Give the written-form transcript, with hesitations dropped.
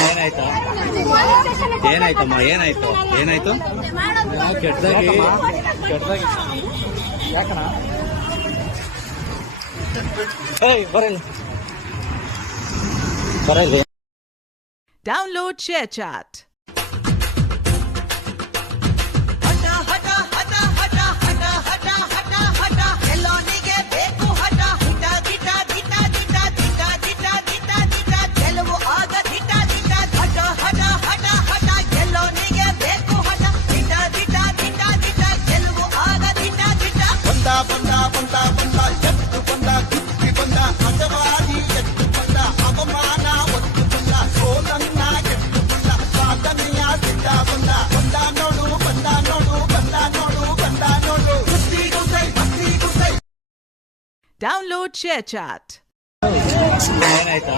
ಏನಾಯ್ತಾ ಏನಾಯ್ತಮ್ಮ ಏನಾಯ್ತು ಏನಾಯ್ತು ಕೆಟ್ಟದಾಗಿ ಕೆಟ್ಟದಾಗಿ ಯಾಕಣ ಬರಲ್ಲ ಬರಲ್ಲ. Download ShareChat. Download ShareChat. ಏನಾಯ್ತಾ